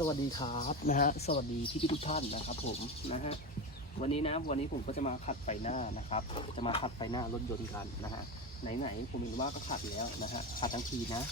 สวัสดีครับนะฮะสวัสดีพี่พี่ทุกท่านนะครับผมนะฮะวันนี้นะวันนี้ผมก็จะมาขัดไฟหน้านะครับ จะมาขัดไฟหน้ารถยนต์กันนะฮะไหนๆผมเห็นว่าก็ขัดแล้วนะฮะขัดทั้งทีนะ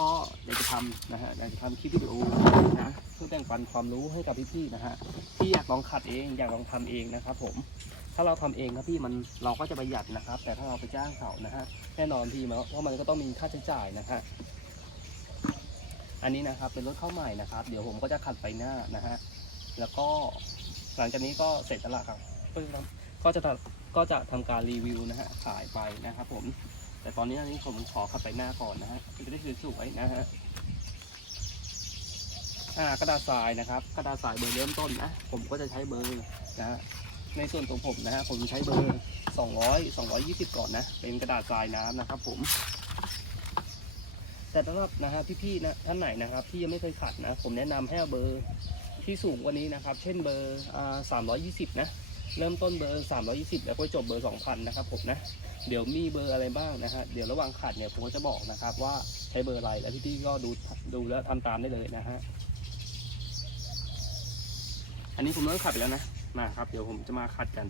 ก็อยากจะทำนะฮะอยากจะทำคลิปวิดีโอนะเพื่อแบ่งปันความรู้ให้กับพี่ๆนะฮะที่อยากลองขัดเองอยากลองทำเองนะครับ ผม ถ้าเราทำเองครับพี่มันเราก็จะประหยัดนะครับ แต่ถ้าเราไปจ้างเขานะฮะแน่นอนพี่มันเพราะมันก็ต้องมีค่าใช้จ่ายนะฮะ อันนี้นะครับเป็นรถเข้าใหม่นะครับ เดี๋ยวผมก็จะขัดไฟหน้านะฮะแล้วก็หลังจากนี้ก็เสร็จแล้วครับก็จะก็จะทำการรีวิวนะฮะขายไปนะครับ ผม แต่ตอนนี้อันนี้ผมขอขัดไฟหน้าก่อนนะฮะจะได้สวยๆนะฮะอ่ากระดาษทรายนะครับกระดาษทรายเบอร์เริ่มต้นนะผมก็จะใช้เบอร์นะฮะในส่วนตัวผมนะฮะผมใช้เบอร์200 220 ก่อนนะ เป็นกระดาษทรายน้ำนะครับผม แต่สำหรับนะฮะพี่ๆนะท่านไหนนะครับ ที่ยังไม่เคยขัดนะ ผมแนะนำให้เอาเบอร์ที่สูงกว่านี้นะครับ เช่นเบอร์สามร้อยยี่สิบนะ เริ่มต้นเบอร์สามร้อยี่สิบแล้วก็จบเบอร์สองพันนะครับผมนะ เดี๋ยวมีเบอร์อะไรบ้างนะฮะ เดี๋ยวระหว่างขัดเนี่ยผมก็จะบอกนะครับ ว่าใช้เบอร์อะไร แล้วพี่ๆก็ดูดูแล้วทำตามได้เลยนะฮะ อันนี้ผมเริ่มขัดไปแล้วนะ มาครับ เดี๋ยวผมจะมาขัดกัน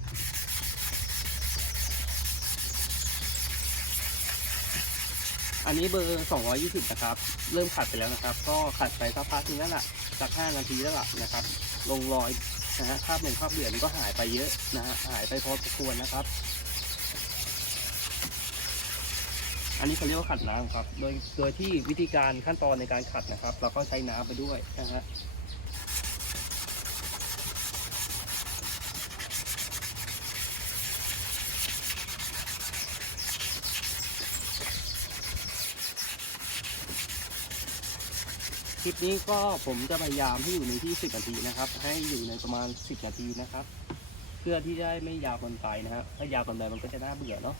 อันนี้เบอร์ 220 นะครับ เริ่มขัดไปแล้วนะครับ ก็ขัดไปสักพักนึงแล้วล่ะ สัก 5 นาทีแล้วล่ะนะครับ ลงรอยนะฮะ คราบหนึ่งคราบเหลือนก็หายไปเยอะนะฮะ หายไปพอสมควรนะครับ อันนี้เขาเรียกว่าขัดน้ำครับ โดย โดยที่วิธีการขั้นตอนในการขัดนะครับ เราก็ใช้น้ำไปด้วยนะฮะ คลิปนี้ก็ผมจะพยายามให้อยู่ในที่ 10 นาทีนะครับ ให้อยู่ในประมาณ 10 นาทีนะครับ เพื่อที่จะได้ไม่ยาวเกินไปนะฮะถ้ายาวเกินไปมันก็จะน่าเบื่อเนาะ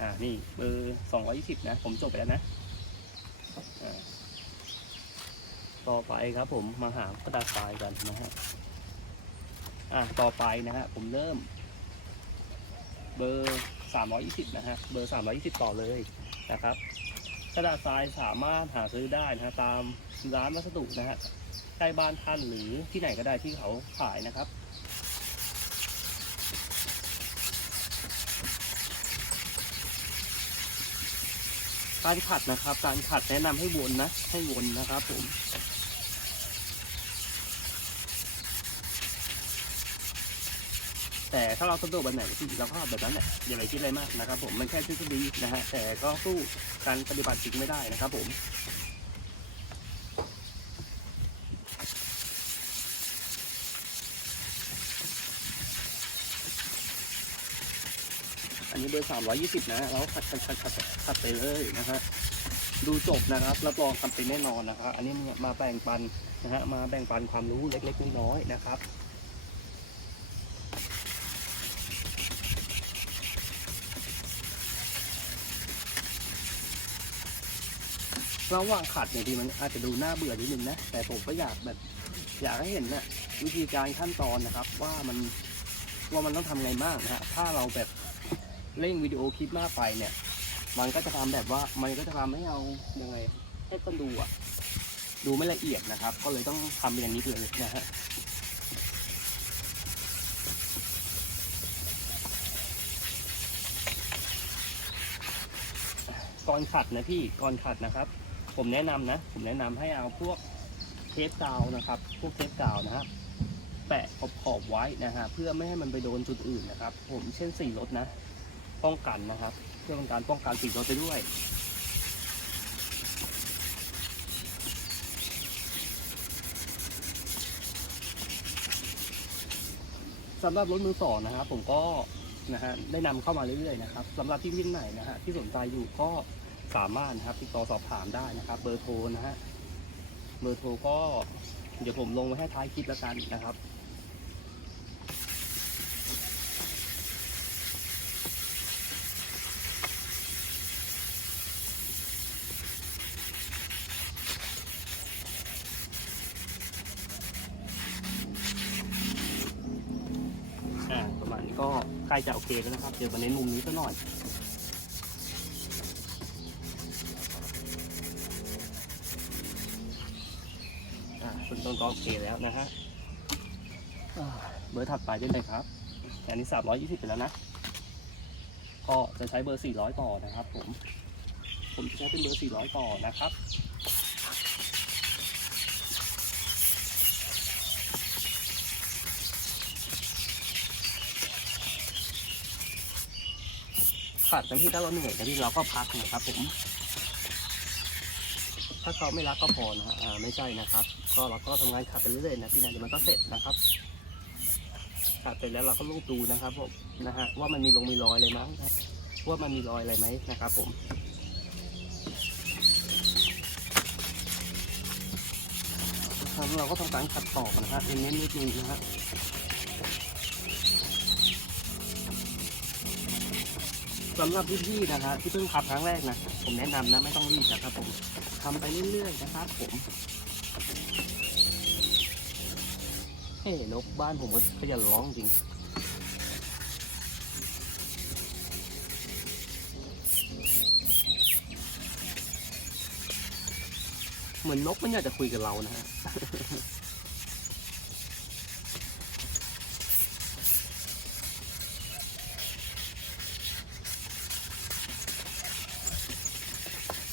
อ่านี่เบอร์220นะผมจบไปแล้วนะต่อไปครับผมมาหากระดาษทรายกันนะฮะอ่าต่อไปนะฮะผมเริ่ม เบอร์ 320 นะฮะเบอร์ 320 ต่อเลยนะครับ ระดาษทรายสามารถหาซื้อได้นะฮะตามร้านวัสดุนะฮะใกล้บ้านท่านหรือที่ไหนก็ได้ที่เขาขายนะครับการขัดนะครับ การขัดแนะนำให้วนนะ ให้วนนะครับผม แต่ถ้าเราสะดวกแบบไหนที่เราก็แบบนั้นแหละอย่าไปคิดอะไรมากนะครับผมมันแค่ทฤษฎีนะฮะแต่ก็สู้การปฏิบัติจริงไม่ได้นะครับผมอันนี้เบอร์320นะแล้วขัดขัดขัดขัดขัดไปเลยนะฮะดูจบนะครับรับรองทำเป็นแน่นอนนะครับ อันนี้มาแบ่งปันนะฮะมาแบ่งปันความรู้เล็กๆน้อยๆนะครับ ระหว่างขัดเนี่ยดีมันอาจจะดูน่าเบื่อนิดนึงนะ แต่ผมก็อยากแบบ อยากให้เห็นนะวิธีการขั้นตอนนะครับ ว่ามันว่ามันต้องทำไงบ้างนะฮะถ้าเราแบบเร่งวิดีโอคลิปมากไปเนี่ย มันก็จะทำแบบว่ามันก็จะทำให้เรายังไงให้คนดูอะดูไม่ละเอียดนะครับ ก็เลยต้องทำเป็นอย่างนี้เลยนะฮะก่อนขัดนะพี่ก่อนขัดนะครับ ผมแนะนำนะ ผมแนะนำให้เอาพวกเทปกาวนะครับ พวกเทปกาวนะครับ แปะขอบขอบๆไว้นะฮะเพื่อไม่ให้มันไปโดนจุดอื่นนะครับ ผมเช่นสีรถนะ ป้องกันนะครับ เพื่อเป็นการป้องกันสีรถไปด้วย สำหรับรถมือสองนะครับผมก็นะฮะได้นำเข้ามาเรื่อยๆนะครับสำหรับที่ที่ไหนนะฮะที่สนใจอยู่ก็ สามารถนะครับติดต่อสอบถามได้นะครับ เบอร์โทรนะฮะเบอร์โทรก็เดี๋ยวผมลงไว้ให้ท้ายคลิปแล้วกันนะครับประมาณนี้ก็ใกล้จะโอเคแล้วนะครับ เดี๋ยวมาเน้นมุมนี้ซะหน่อย อ่าต้นก็โอเคแล้วนะฮะเบอร์ถัดไปได้เลยครับอันนี้ 320ไปแล้วนะ ก็จะใช้เบอร์ 400 ต่อนะครับ ผม ผมจะใช้เป็นเบอร์ 400 ต่อนะครับขัดกันที่ถ้าเราเหนื่อยกันที่เราก็พักนะครับผม ถ้าเขาไม่รักก็พอนะฮะอ่าไม่ใช่นะครับ ก็เราก็ทำงานขัดไปเรื่อยๆนะพี่นายเดี๋ยวมันก็เสร็จนะครับขัดไปแล้วเราก็ลูบดูนะครับผมนะฮะว่ามันมีลงมีรอยอะไรมั้งว่ามันมีรอยอะไรไหมนะครับ ผมครับเราก็ทำการขัดต่อกันนะฮะเน้นๆนิดนึงนะฮะสำหรับพี่ๆนะฮะที่เพิ่งขับครั้งแรกนะ ผมแนะนำนะไม่ต้องรีบนะครับผมทำไปเรื่อยๆนะครับผมเฮ้นกบ้านผมก็ขยันร้องจริงเหมือนนกมันอยากจะคุยกับเรานะฮะ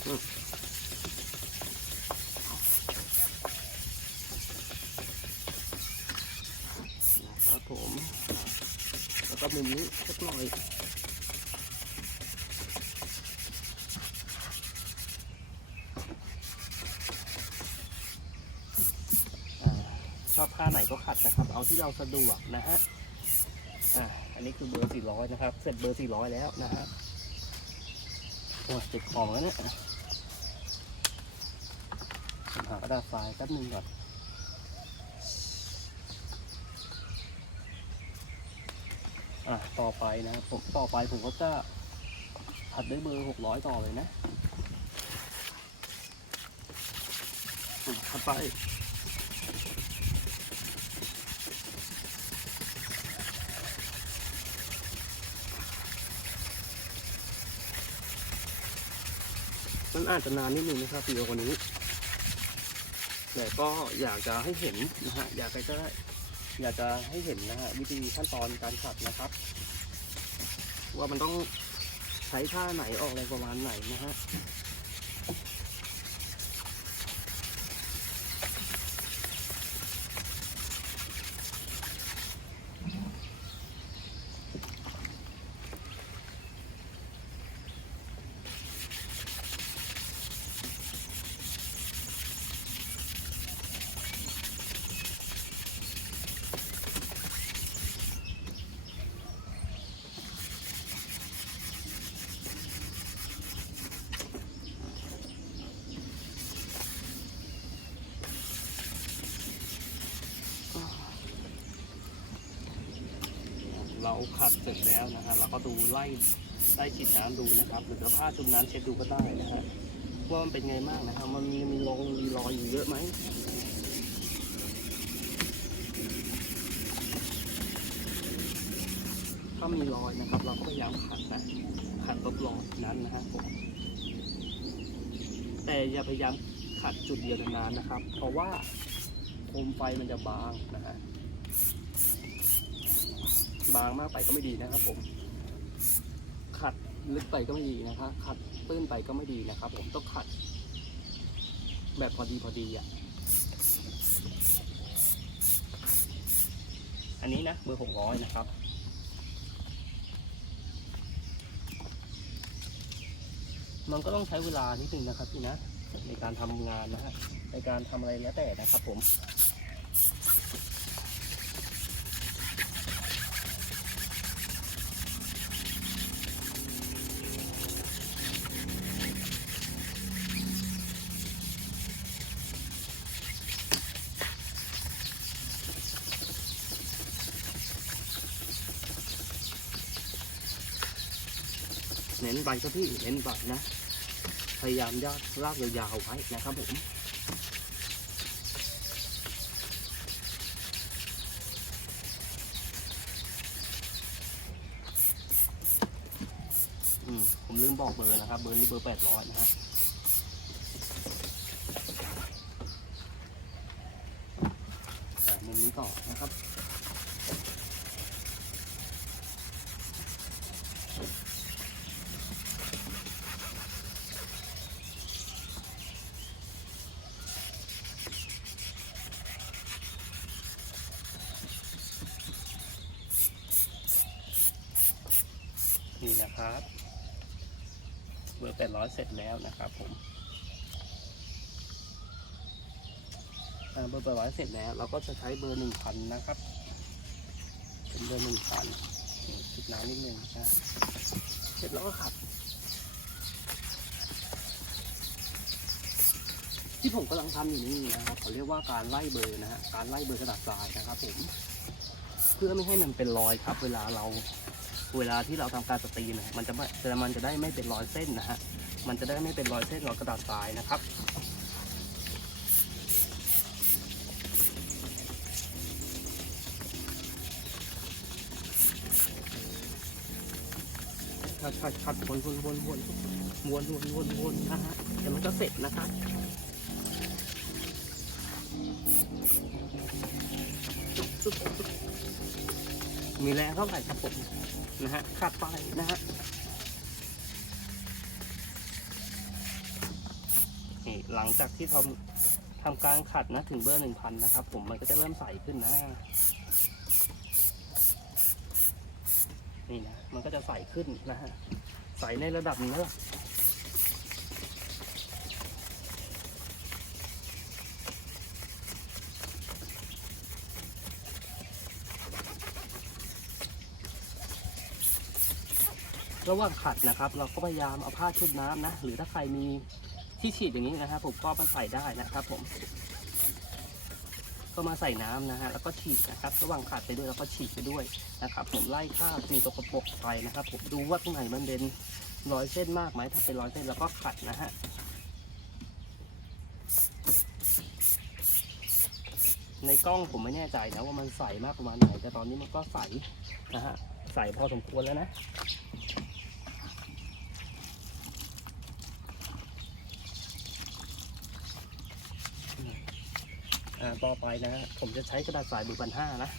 อืมนะครับผม แล้วก็มุมนี้สักหน่อย อ่า ชอบค่าไหนก็ขัดนะครับ เอาที่เราสะดวกนะฮะอ่าอันนี้คือเบอร์400นะครับ เสร็จเบอร์400แล้วนะฮะโอ้ยเจ็บของแล้วเนี่ยผมหากระดาษทรายแป๊บนึงก่อนอะต่อไปนะครับผมต่อไปผมก็จะขัดด้วยเบอร์600ต่อเลยนะขัดไป มันอาจจะนานนิดนึงนะครับวิดีโอคนนี้แต่ก็อยากจะให้เห็นนะฮะอยากจะได้อยากจะให้เห็นนะฮะวิธีขั้นตอนการขัดนะครับ ว่ามันต้องใช้ท่าไหนออกอะไรประมาณไหนนะฮะ ขัดเสร็จแล้วนะฮะเราก็ดูไล่ไล่ฉีดน้ำดูนะครับ หรือจะผ้าจุ่มน้ำเช็ดดูก็ได้นะฮะว่ามันเป็นไงบ้างนะครับ มันมีมีรองมีรอยอยู่เยอะไหมถ้ามีรอยนะครับ เราก็พยายามขัดนะขัดลบรอยนั้นนะฮะผมแต่อย่าพยายามขัดจุดเดียวนานๆนะครับ เพราะว่าโคมไฟมันจะบางนะฮะ บางมากไปก็ไม่ดีนะครับผม ขัดลึกไปก็ไม่ดีนะครับ ขัดตื้นไปก็ไม่ดีนะครับ ผมต้องขัด แบบพอดีพอดีอะ อันนี้นะเบอร์หกร้อยนะครับมันก็ต้องใช้เวลานิดนึงนะครับพี่นะในการทำงานนะฮะในการทำอะไรแล้วแต่นะครับผม ใบครับพี่เน้นใบนะ พยายามยากลากยาวๆไว้นะครับผมผมลืมบอกเบอร์นะครับ เบอร์นี้เบอร์แปดร้อยนะฮะต่อนะครับ นี่นะครับเบอร์แปดร้อยเสร็จแล้วนะครับผมเบอร์แปดร้อยเสร็จแล้ว เราก็จะใช้เบอร์หนึ่งพันนะครับเป็นเบอร์หนึ่งพันติดน้ำนิดนึงนะเสร็จแล้วก็ขัดที่ผมกำลังทำอยู่นี่นะครับเขาเรียกว่าการไล่เบอร์นะฮะการไล่เบอร์กระดาษทรายนะครับผมเพื่อไม่ให้มันเป็นรอยครับ เวลาเรา เวลาที่เราทำการสตรีนะมันจะไม่แต่มันจะได้ไม่เป็นรอยเส้นนะฮะ มันจะได้ไม่เป็นรอยเส้นรอยกระดาษทรายนะครับขัดขัดขัดวนวนวนวนวนวนวนวนนะฮะเดี๋ยวมันก็เสร็จนะครับจุ๊บจุ๊บจุ๊บมีแรงเท่าไหร่ครับผม นะฮะขัดไปนะฮะนี่หลังจากที่ทำทำการขัดนะถึงเบอร์หนึ่งพันนะครับ ผมมันก็จะเริ่มใสขึ้นนะ นี่นะ มันก็จะใสขึ้นนะฮะ ใสในระดับนี้แหละ ระหว่างขัดนะครับ เราก็พยายามเอาผ้าชุบน้ำนะ หรือถ้าใครมีที่ฉีดอย่างนี้นะครับ ผมก็มาใส่ได้นะครับ ผม ก็มาใส่น้ำนะฮะแล้วก็ฉีดนะครับ ระหว่างขัดไปด้วยแล้วก็ฉีดไปด้วยนะครับ ผมไล่ฆ่าสิ่งตกปรกไปนะครับ ผมดูว่าตรงไหนมันเป็นรอยเส้นมากไหมถ้าเป็นรอยเส้นแล้วก็ขัดนะฮะในกล้องผมไม่แน่ใจนะว่ามันใสมากประมาณไหนแต่ตอนนี้มันก็ใสนะฮะใสพอสมควรแล้วนะ ต่อไปนะ ผมจะใช้กระดาษสายเบอร์พันห้านะ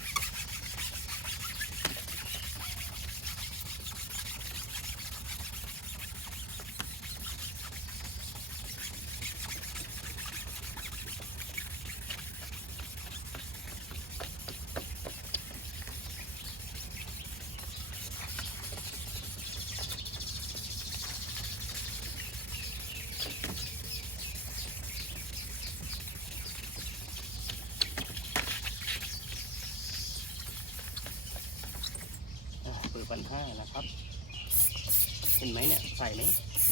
15นะครับ เห็นไหมเนี่ยใสไหม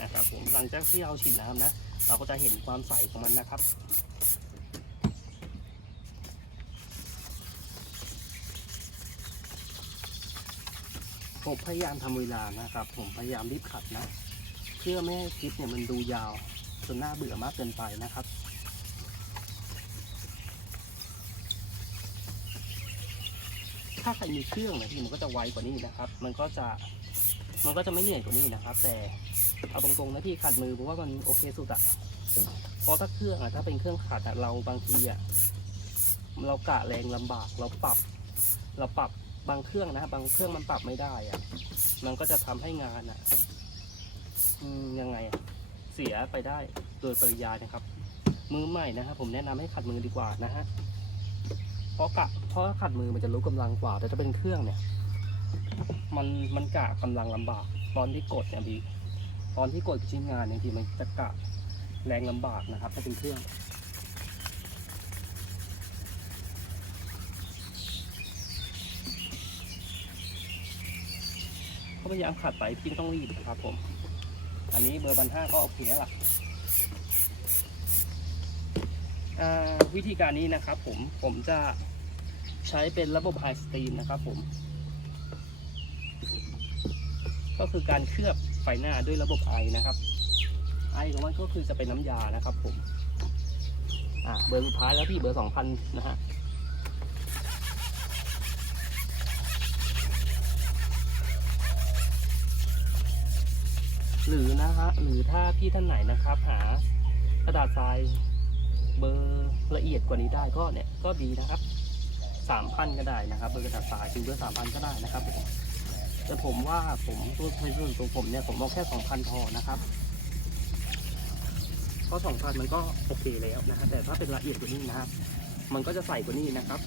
นะครับผมหลังจากที่เราฉีดน้ำนะ เราก็จะเห็นความใสของมันนะครับผมพยายามทำเวลานะครับ ผมพยายามรีบขัดนะ เพื่อไม่ให้คลิปเนี่ยมันดูยาวจนหน้าเบื่อมากเกินไปนะครับ ใครมีเครื่องนะพี่มันก็จะไวกว่านี้นะครับ มันก็จะมันก็จะไม่เหนื่อยกว่านี้นะครับ แต่เอาตรงๆนะพี่ขัดมือผมว่ามันโอเคสุดอะเพราะถ้าเครื่องอะถ้าเป็นเครื่องขัดอะเราบางทีอะเรากะแรงลำบากเราปรับ เราปรับบางเครื่องนะบางเครื่องมันปรับไม่ได้อะมันก็จะทำให้งานอะยังไงอะเสียไปได้โดยปริยายนะครับ มือใหม่นะครับผมแนะนำให้ขัดมือดีกว่านะฮะ เพราะกะเพราะขัดมือมันจะรู้กำลังกว่า แต่ถ้าเป็นเครื่องเนี่ย มันมันกะกำลังลำบาก ตอนที่กดเนี่ยพี่ตอนที่กดชิ้นงานเนี่ยพี่มันจะกะแรงลำบากนะครับ ถ้าเป็นเครื่องก็พยายามขัดไปพี่ต้องรีบนะครับผม อันนี้เบอร์บันห้าก็โอเคแล้วล่ะ อ่า วิธีการนี้นะครับผมผมจะใช้เป็นระบบไฮสตรีมนะครับผม ก็คือการเคลือบไฟหน้าด้วยระบบไอนะครับ ไอของมันก็คือจะเป็นน้ำยานะครับผมอ่าเบอร์สุดท้ายแล้วพี่เบอร์สองพันนะฮะหรือนะฮะหรือถ้าพี่ท่านไหนนะครับ หากระดาษทราย เบอร์ละเอียดกว่านี้ได้ก็เนี่ยก็ดีนะครับสามพันก็ได้นะครับเบอร์กระดาษสายซิลเวอร์สามพันก็ได้นะครับแต่ผมว่าผมตัวในส่วนตัวผมเนี่ยผมเอาแค่สองพันพอนะครับเพราะสองพันมันก็โอเคแล้วนะครับแต่ถ้าเป็นละเอียดกว่านี้นะครับ มันก็จะใส่กว่านี้นะครับ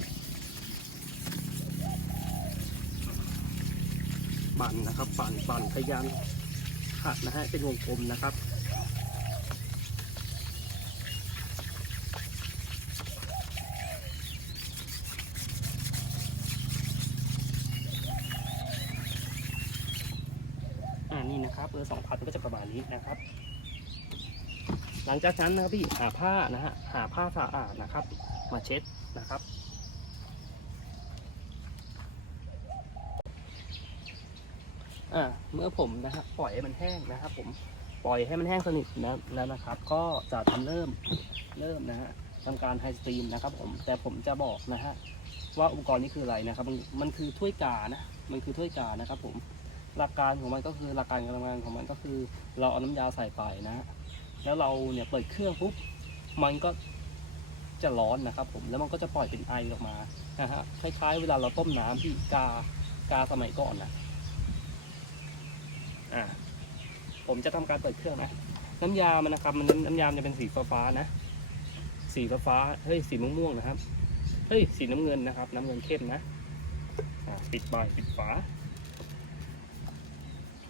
ปั่นนะครับปั่นปั่นพยายามขัดนะฮะเป็นวงกลมนะครับ อ่านี่นะครับเบ อสองพันก็จะประมาณนี้นะครับ หลังจากนั้นนะครับพี่หาผ้านะฮะหาผ้าสะอาดนะครับ มาเช็ดนะครับเมื่อผมนะครับปล่อยให้มันแห้งนะครับ ผมปล่อยให้มันแห้งสนิทนะแล้วนะครับ ก็จะทำเริ่มเริ่มนะฮะทำการไฮสตรีมนะครับ ผมแต่ผมจะบอกนะฮะว่าอุปกรณ์นี้คืออะไรนะครับ มันมันคือถ้วยกานะมันคือถ้วยกานะครับ ผม หลักการของมันก็คือหลักการการทำงานของมันก็คือ เราเอาน้ำยาใส่ไปนะ แล้วเราเนี่ยเปิดเครื่องปุ๊บมันก็จะร้อนนะครับ ผมแล้วมันก็จะปล่อยเป็นไอออกมานะฮะคล้ายๆ เวลาเราต้มน้ำที่กากาสมัยก่อนนะอ่าผมจะทำการเปิดเครื่องนะน้ำยามันนะครับมันน้ำยามจะเป็นสีฟ้าๆนะ สีฟ้าเฮ้ยสีม่วงๆนะครับเฮ้ยสีน้ำเงินนะครับ น้ำเงินเข้มนะปิดใบปิดฝา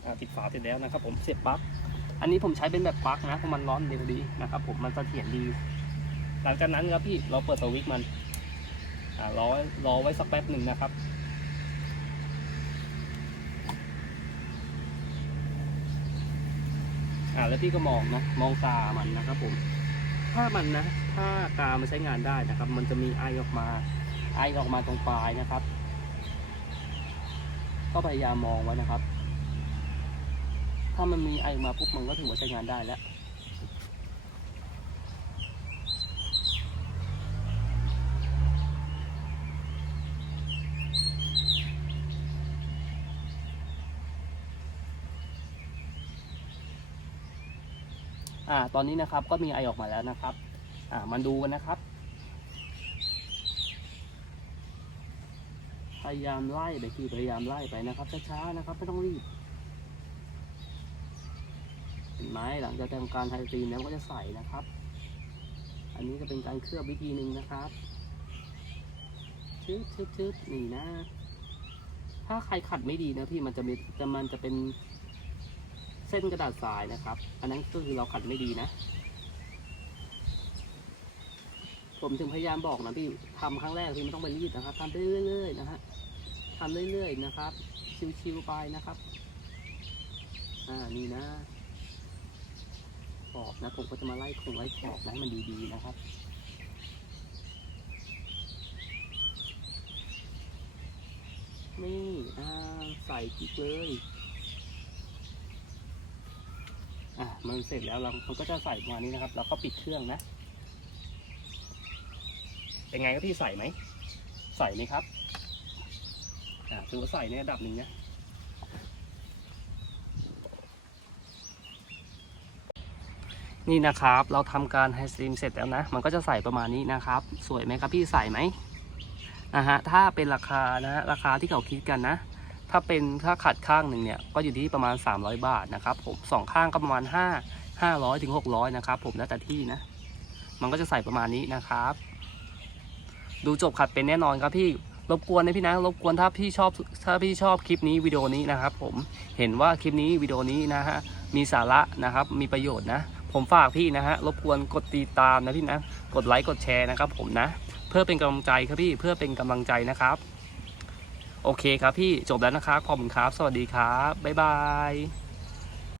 อ่าปิดฝาเสร็จแล้วนะครับ ผมเสียบปลั๊กอันนี้ผมใช้เป็นแบบปลั๊กนะเพราะมันร้อนเร็วดีนะครับ ผมมันเสถียรดี หลังจากนั้นครับพี่เราเปิดสวิตช์มันรอรอไว้สักแป๊บหนึ่งนะครับ่าแล้วพี่ก็มองเนาะมองตามันนะครับผม ถ้ามันนะ ถ้ากามันใช้งานได้นะครับ มันจะมีไอออกมาไอออกมาตรงปลายนะครับ ก็พยายามมองไว้นะครับ ถ้ามันมีไอออกมาปุ๊บมันก็ถือว่าใช้งานได้แล้วอ่า ตอนนี้นะครับก็มีไอออกมาแล้วนะครับ อ่ามาดูกันนะครับ พยายามไล่ไปคือพยายามไล่ไปนะครับช้าๆนะครับไม่ต้องรีบ เห็นไหมหลังจากทำการไทซีนแล้วก็จะใส่นะครับ อันนี้จะเป็นการเคลือบวิธีหนึ่งนะครับชึบชึบชึบนี่นะ ถ้าใครขัดไม่ดีนะพี่มันจะมีจะมันจะเป็นเส้นกระดาษทรายนะครับ อันนั้นก็คือเราขัดไม่ดีนะ ผมถึงพยายามบอกนะพี่ทำครั้งแรกพี่ไม่ต้องไปรีดนะครับทำไปเรื่อยๆนะฮะทำเรื่อยๆนะครับ ชิวๆไปนะครับ อ่า นี่นะ อบนะผมก็จะมาไล่คงไล่ขอบนะให้มันดีๆนะครับนี่อ่าใส่กิ๊กเลยอะมันเสร็จแล้วเรามันก็จะใส่ประมาณนี้นะครับ แล้วก็ปิดเครื่องนะ เป็นไงครับพี่ใส่ไหม ใส่ไหมครับอ่าถือว่าใส่ในระดับหนึ่งนะ นี่นะครับ เราทำการไฮสตรีมเสร็จแล้วนะ มันก็จะใส่ประมาณนี้นะครับ สวยไหมครับพี่ใส่ไหมอะฮะถ้าเป็นราคานะฮะราคาที่เขาคิดกันนะ ถ้าเป็นถ้าขัดข้างหนึ่งเนี่ยก็อยู่ที่ประมาณ 300 บาทนะครับผมสองข้างก็ประมาณ 5 500ถึง600นะครับผมแล้วแต่ที่นะ มันก็จะใส่ประมาณนี้นะครับ ดูจบขัดเป็นแน่นอนครับพี่รบกวนนะพี่นะรบกวนถ้าพี่ชอบถ้าพี่ชอบคลิปนี้วิดีโอนี้นะครับ ผมเห็นว่าคลิปนี้วิดีโอนี้นะฮะมีสาระนะครับ มีประโยชน์นะ ผมฝากพี่นะฮะรบกวนกดติดตามนะพี่นะ กดไลค์กดแชร์นะครับผมนะ เพื่อเป็นกำลังใจครับพี่เพื่อเป็นกำลังใจนะครับ โอเคครับพี่จบแล้วนะครับขอบคุณครับ สวัสดีครับบ๊ายบาย